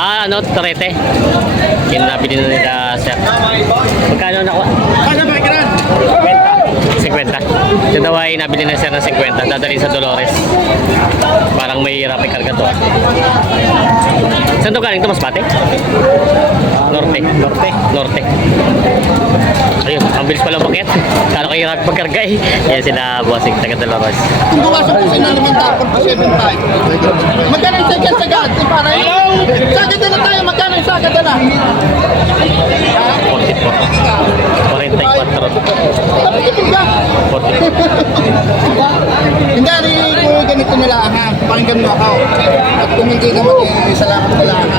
Ano, Torete. Yung nabili na nila, sir. Magkano nakuha? 50. Ito daw ay nabili na sir ng 50. Dadali sa Dolores. Parang may rapid karga to. Saan to galing ito? Masbate? Norte. Norte. Ayun, ang bilis pala umakyat. Kala ko yung rapid pagkarga eh. Yan sila bossing, taga Dolores. Kung buwasan po sila naman tapon pa 7.5. Magkano yung second sagad? Para sagad na tayo, magkano yung sagad na? 44. Tapos ito ba? 44. Hindi, kung ganito nila ha, pakinggan mo ako. At kung hindi ka mag-salamat nila ha.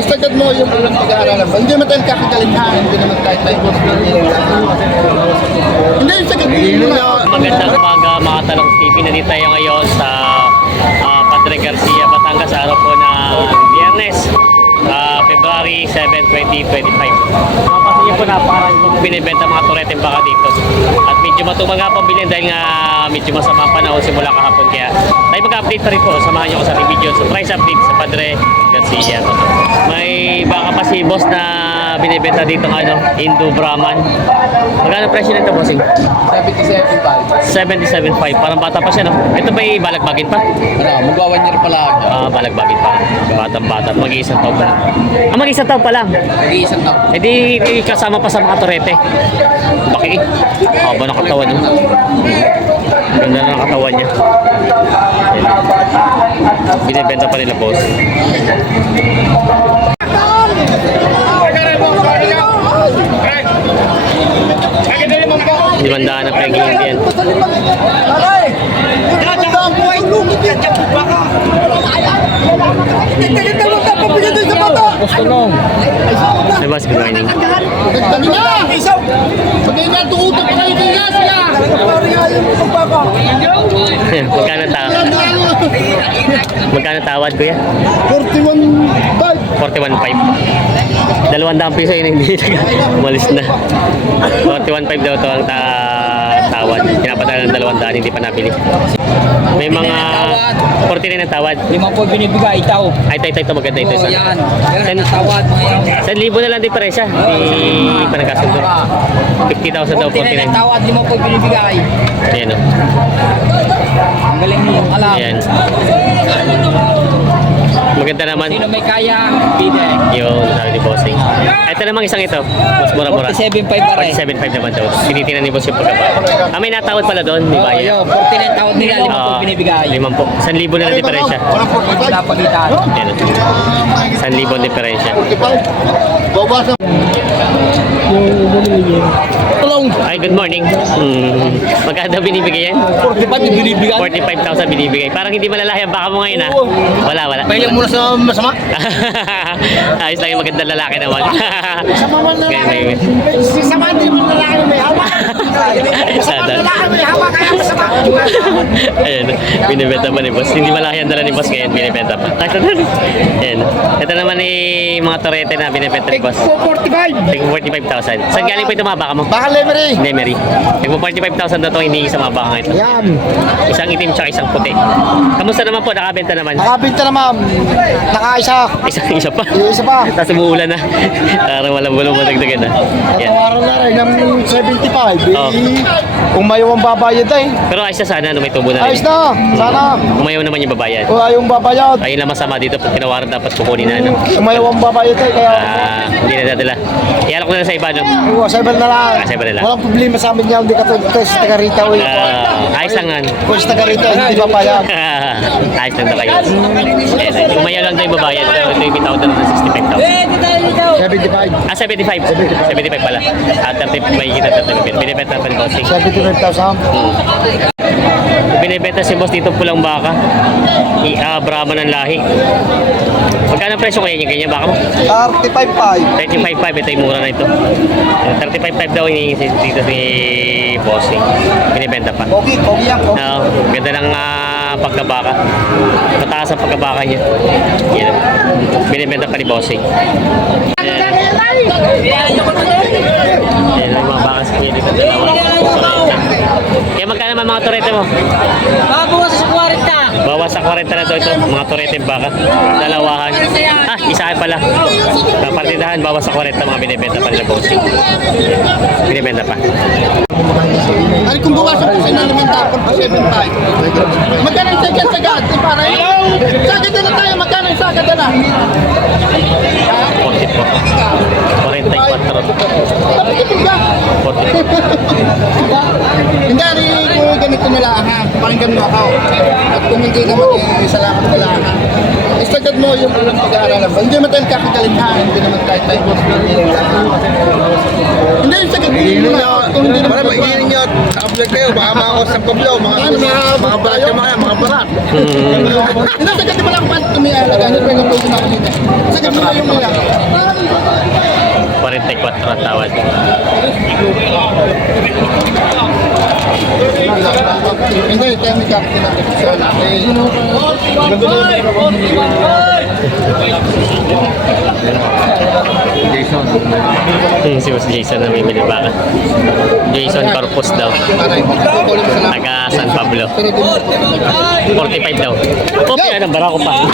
Isagad mo yung ulang pag-aaralan ba? Hindi naman tayo kakagaling ha, hindi naman tayo hindi yung sagad mo. Magandang umaga mga Talong TV. Nandito tayo ngayon sa Padre Garcia, Batangas. Araw po na Biyernes, February 7, 2025. Mapasin niyo po napakarami po binibenta mga tureteng baka dito. At medyo matumal nga po bilhin dahil nga medyo masama panahon simula kahapon. Kaya tayo mag-update pa rin po. Samahan niyo ko sa ating video. So price update sa Padre Garcia. May baka pa si boss na binibenta dito ng Indo Brahman. Magkano presyo nito, bossing? 77.5. Parang bata pa siya, no? Ito ba balagbagin pa? Magwa 1 year pa lang. Balagbagin pa. Batang-bata. Mag-iisang taon pa lang. Mag-iisang taon pa lang. Mag-iisang taon. Eh di kasama pa sa mga torete. Baki eh. Haba ng katawan niya. Ganda na ng katawan niya. Binibenta pa nila, boss. Limandaan na preging yan. Hey boss, good morning. Magkano tawad, kuya? 41.5. 41.5. 200 piso yun, hindi umalis na. 41.5 daw ito ang tawad. Pinapatagal ng 200, hindi pa nabili. May mga 49 ang tawad. 5 po binibigay, itaw. Ay, ito maganda ito. Oo, yan. Yan ang tawad mo yan. 1,000 na lang din paresya. Hindi pa nagkasundo. 50,000 daw, 49 49. ang tawad, 5 po binibigay. Ayan o. Ang galing mo, alam. Ayan. Maganda naman. Sino may kaya, bide. Yung sabi ni Bossing. Ito namang isang ito. Mas mura-mura. 47.5 pa rin. 47.5 naman daw. Tinitingnan ni Boss yung pagkaba. May natawad pala doon. May Oo, bayan. yun. 49 tawad nila, 5 po binibigay. 5 po. 1,000 na lang diferensya. Wala pagitan. Ayan. 1,000 diferensya. Bawasan. Ay, good morning. Magkano binibigay yan? 45 yung binibigay. 45,000 binibigay. Parang hindi malalahi ang baka mo ngayon, ha? Wala. Pahilang muna sa masama. Ayos lang yung magandang lalaki naman. Sama man lalaki. Sama din man lalaki may hawak. Sama lalaki may hawak kaya masama. Ayan, binibenta pa ni Boss. Hindi malaki ang dala ni Boss ngayon, binibenta pa. Ayan. Ito naman mga torete na binibenta ni Boss. 45. Tig 45,000. Saan galing po ito mga baka mo? Baka lemery. Lemery. Tig 45,000 na ito hindi sa mga baka ngayon. Yan. Isang itim tsaka isang puti. Kamusta naman po? Nakabenta naman? Nakabinta na ma'am. Nakaisa. Isa pa. Isa pa. Tapos umuulan na. Parang walang bulong madagdagan na. Yan. Natawaran na rin ng 75. Oh. Kung may yung babayad ay. Pero ayos na sana, may tubo na rin. Ayos na. Sana. Umayaw naman yung babayan. Kung ayong babayad. Ayun lang masama dito pag tinawaran dapat kukunin na. Kung may yung babayad ay. Kaya. Hindi na dadala. Ialok na lang sa iba, no? Oo, sa iba na lang. Sa iba na lang. Walang problema sa amin yan. Hindi ka ito sa taga-rita. Ayos lang nga. Kung sa taga-rita, hindi babayad. Ayos lang na kayo. Umayaw lang tayo babayan. Pero ito yung bitaw na 65,000. 75. 75. 75 pala. 30, may kita 30. Binibenta pa ni Bossing. 75,000. Binibenta si Boss dito pulang baka. Brahman ng lahi. Magkano presyo kaya yung ganyan baka mo? 35,500. 35.5. Ito yung mura na ito. 35.5 daw hinihingi dito si Bossing. Binibenta pa. Okay, yan. Ganda ng pagkabaka. Mataas ang pagkabaka niya. Yan. Binibenta pa ni Bossing. Yan ang mga baka sa kuya dito. Dalawa. Kaya magkano naman mga turete mo? Babawas sa 40. Bawas sa 40 na ito. Mga turete baka. Dalawahan. Ah, isa pala. Partidahan, bawas sa 40 mga binibenta pa nila bossing. Binibenta pa. Ano kung buwasan po sa nalimang tapon pa 7.5? Magkano yung sagad? Di para yun? Sagad na tayo, magkano yung sagad na? 44. 44. Tapos ito ba? 44. Hindi, kung ganito na lang ha, pakinggan mo ako. At kung hindi ka mag-salamat na lang ha. Istagad mo yung pag-aaralan ba? Hindi naman tayo kakagaling ha, hindi naman tayo tayo. Hindi, istagad mo yun na. Kung hindi naman tayo. Hindi ninyo upload kayo, baka mga kusang pablo, mga barat yung mga barat. Hindi, sagad mo lang paano tumialaga. Hindi pa yung tulong ako dito. Sagad mo yung mga. 44 ang tawad. Hindi, tayo may captain natin. Si Boss Jason na may baka. Jason Corpus daw. Taga San Pablo. 45 daw. Kopya ng barako pa.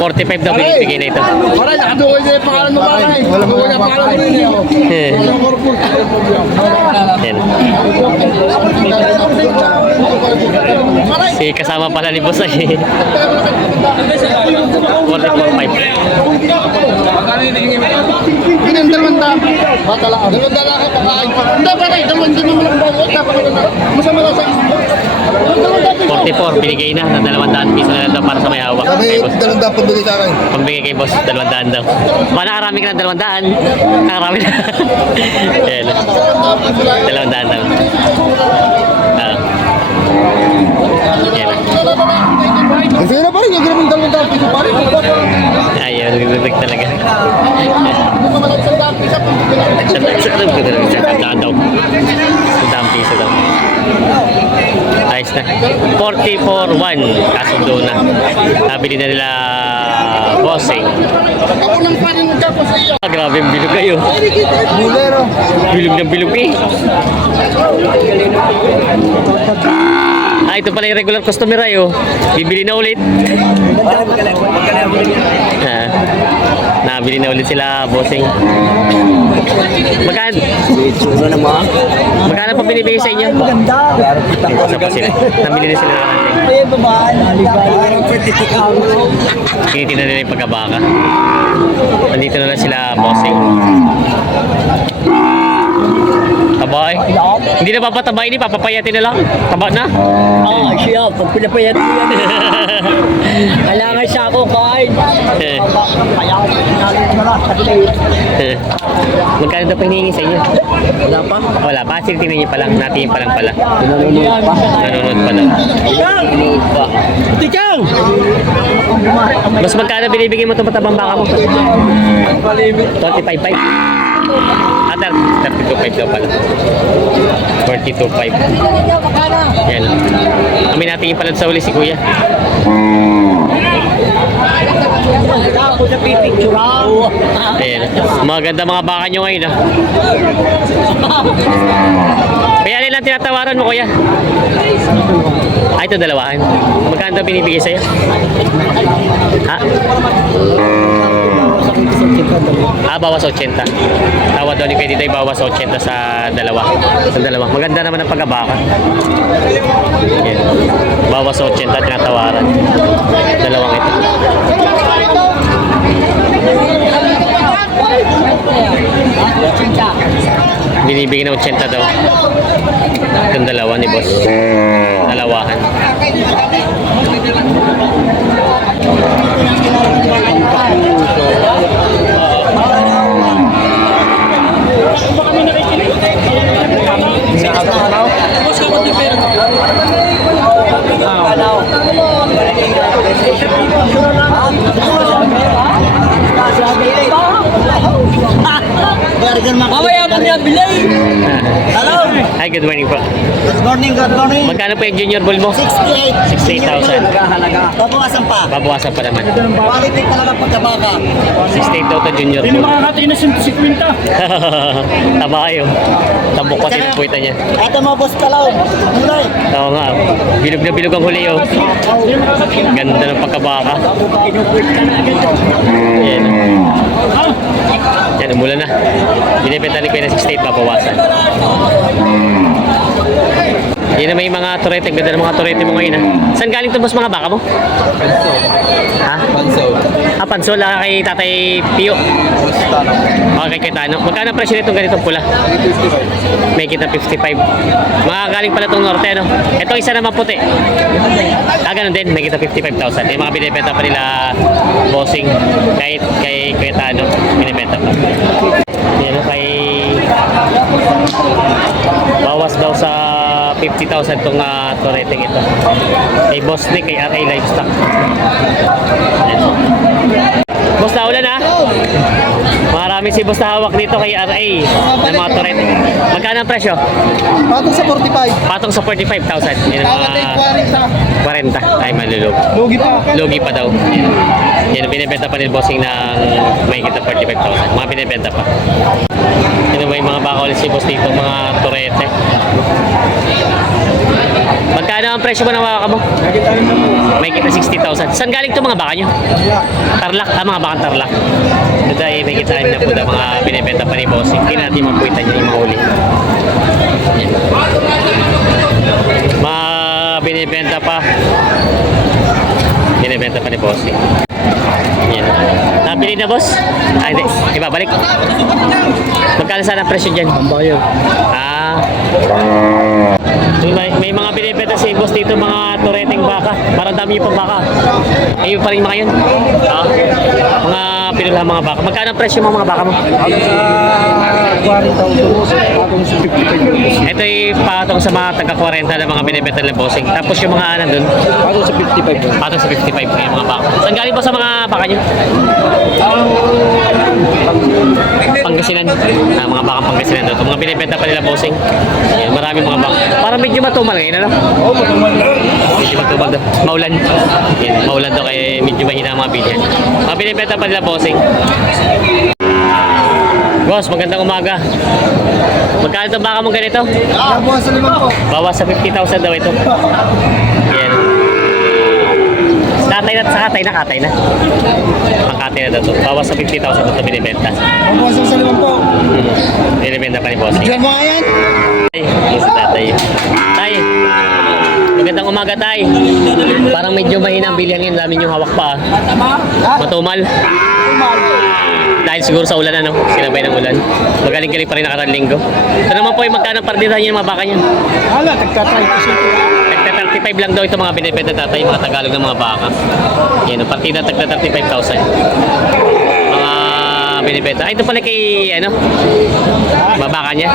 45 daw binibigay na ito. Maray, nakadukoy na yung pangalan mo, Maray. Wala mo na pangalan mo rin eh. Yan. Si kasama pala ni Boss ay 44.5. Yun ang dalawang dami. Bata lang. Dalawang dala ka pakain. Hindi, Maray, dalawang dami mo lang bago. Masama lang sa isip. 44 binigay na ng 200 piso na lang daw para sa may hawak kay Boss. Dalawang dapon bigay sa akin. Pambigay kay Boss 200 daw. Baka nakarami ka ng 200. Nakarami na. Yan. 200 daw. Ah. Yan. Ang sige na pa rin, yung grabing dalawang dapon piso pa rin. Ayun, nagdudugtog talaga. Hindi mo malang sa dapon piso. Sandaan daw. 100 piso daw. Ayos na. 44.1 kasundo na. Nabili na nila bossing. Ako lang pa rin magkako sa iyo. Ah, grabe yung bilog kayo. Bulero. Bilog ng bilog eh. Ah, ito pala yung regular customer ay oh. Bibili na ulit. Ah, nabili na ulit sila bossing. Magkano? Magkano pa binibigay sa inyo? Isa pa sila. Nabili na sila ng tinitingnan nila yung pagkabaka. Nandito na lang sila bossing. Tabay. Hindi na papatabay ni, papapayatin na lang. Taba na. Oo, siya. Pag pinapayat ko yan. Kailangan siya ako kain. Kaya ako natin na lang. Magkano daw pa hinihingi sa inyo? Wala pa. Wala pa. Sige, tingnan niyo pa lang. Natin pa lang pala. Nanonood pa. Nanonood pa daw. Nanonood pa. Tikang! Mas magkano binibigay mo itong matabang baka mo? 45.5. Ah, 32.5 daw pala. 42.5. Yan. Kami natin yung palad sa uli si Kuya. Ako na pipicture. Ayan. Maganda mga baka nyo ngayon ah. Kaya alin lang tinatawaran mo Kuya? Ah, ito dalawahan. Magkano daw binibigay sa'yo? Ha? Ah, bawas 80. Tawad daw ni Kuya dito ay bawas 80 sa dalawa. Sa dalawa. Maganda naman ang pagkabaka. Ayan. Bawas 80 tinatawaran. Dalawang ito. Binibigyan ng 80 daw. Itong dalawa ni boss. Dalawahan. Mamaya mo marami ang bilay. Hello. Hi, good morning po. Good morning, good morning. Magkano po yung junior bull mo? 68. 68,000. Halaga. Babawasan pa. Babawasan pa naman. Quality talaga pagkabaka. 68 daw to junior bull. makakati na 150. Tama kayo. Tabok ko tinupuitan niya. Ito mga boss kalaw. Gulay. Oo nga. Bilog na bilog ang huli oh. Ganda ng pagkabaka. Yan. Yan, umulan na. Binibenta ni Kuya na 68, babawasan. Yan na may mga turete. Ganda ng mga turete mo ngayon ha. Saan galing ito boss mga baka mo? Panso. Ha? Panso. Panso lang kay Tatay Pio. Okay, kay Tano. Magkano ang presyo nitong ganitong pula? May kita 55. Mga galing pala itong norte, ano? Ito isa naman puti. Ganun din, may kita 55,000. Yung mga binibenta pa nila bossing. Kahit kay Kuya Tano, binibenta pa. Yan, kay... Bawas daw sa 50,000 itong toreteng ito. Kay Boss Nick, kay RA Livestock. Yan. Boss, naulan ha? Marami si Boss na hawak dito kay RA ng mga torete. Magkano ang presyo? Patong sa 45. Patong sa 45,000. Yan ang Kakatay mga 40. 40. Ay, malulog. Lugi pa. Lugi pa daw. Yan ang binibenta pa ni Bossing ng may kita 45,000. Mga binibenta pa. Yan may mga baka ulit si Boss dito, mga torete. Magkano ang presyo mo ng baka mo? May kita 60,000. Saan galing itong mga baka nyo? Tarlac. Mga bakang Tarlac. Ito ay may kita na po na mga binibenta pa ni Bossing. Hindi natin mapuwitan niya yung mga uli. Yan. Mga binibenta pa. Binibenta pa ni Bossing. Yan. Nabili na boss? Ay hindi, ibabalik. Magkano sana ang presyo dyan? Bayo. May mga binibenta si boss dito, mga tureteng baka. Parang dami yung pang baka. Ayun pa rin mga yun. Mga pinulahan mga baka. Magkano ang presyo mga baka mo? Ito ay patong sa mga taga-40 na mga binibenta ng bossing. Tapos yung mga nandun? Patong sa 55. Patong sa 55 yung mga baka. Saan galing po sa mga baka nyo? Pangasinan. Mga bakang Pangasinan daw. Mga binibenta pa nila bossing. Yan, marami mga baka. Parang medyo matumal ngayon, ano? Oo, matumal. Medyo matumal daw. Maulan. Yan, maulan daw kaya medyo mahina ang mga bilyan. Mga binibenta pa nila bossing. Boss, magandang umaga. Magkano itong baka mong ganito? Bawas sa 5 po. Bawas sa 50,000 daw ito. Yan. Katay na. Pangkatay na daw ito. Bawas sa 50,000 ito binibenta. Bawas sa 5 po. Binibenta pa ni bossing. Diyan mo nga yan. Ay, yung si tatay. Tay, magandang umaga tay. Parang medyo mahina ang bilihan ngayon. Dami yung hawak pa. Matumal. Dahil siguro sa ulan ano, sinabay ng ulan. Magaling-galing pa rin nakarang linggo. Ito naman po yung magkano pardita niyo yung mga baka niyo. Hala, tagtatay kasi. Tagta 35 lang daw ito mga binibenta tatay, mga Tagalog ng mga baka. Yan, partida tagta 35,000. Mga binibenta. Ay, ito pala kay, ano, babaka niya.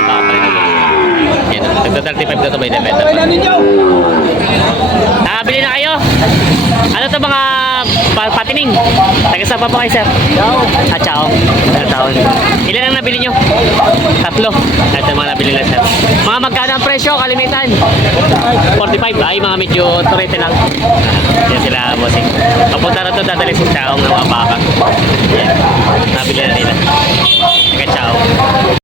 Baka pala ito. Yan, tagta 35 daw ito binibenta. Nakabili na kayo? Ano to mga patining? Taga saan pa po kayo, sir? Chao. Chao. Ilan ang nabili nyo? 3. Ito yung mga nabili lang, sir. Mga magkano ang presyo? Kalimitan? 45. Ay, mga medyo turete lang. Yan sila, bossing. Papunta na ito, dadali si Chao ng mga baka. Yan. Nabili na nila.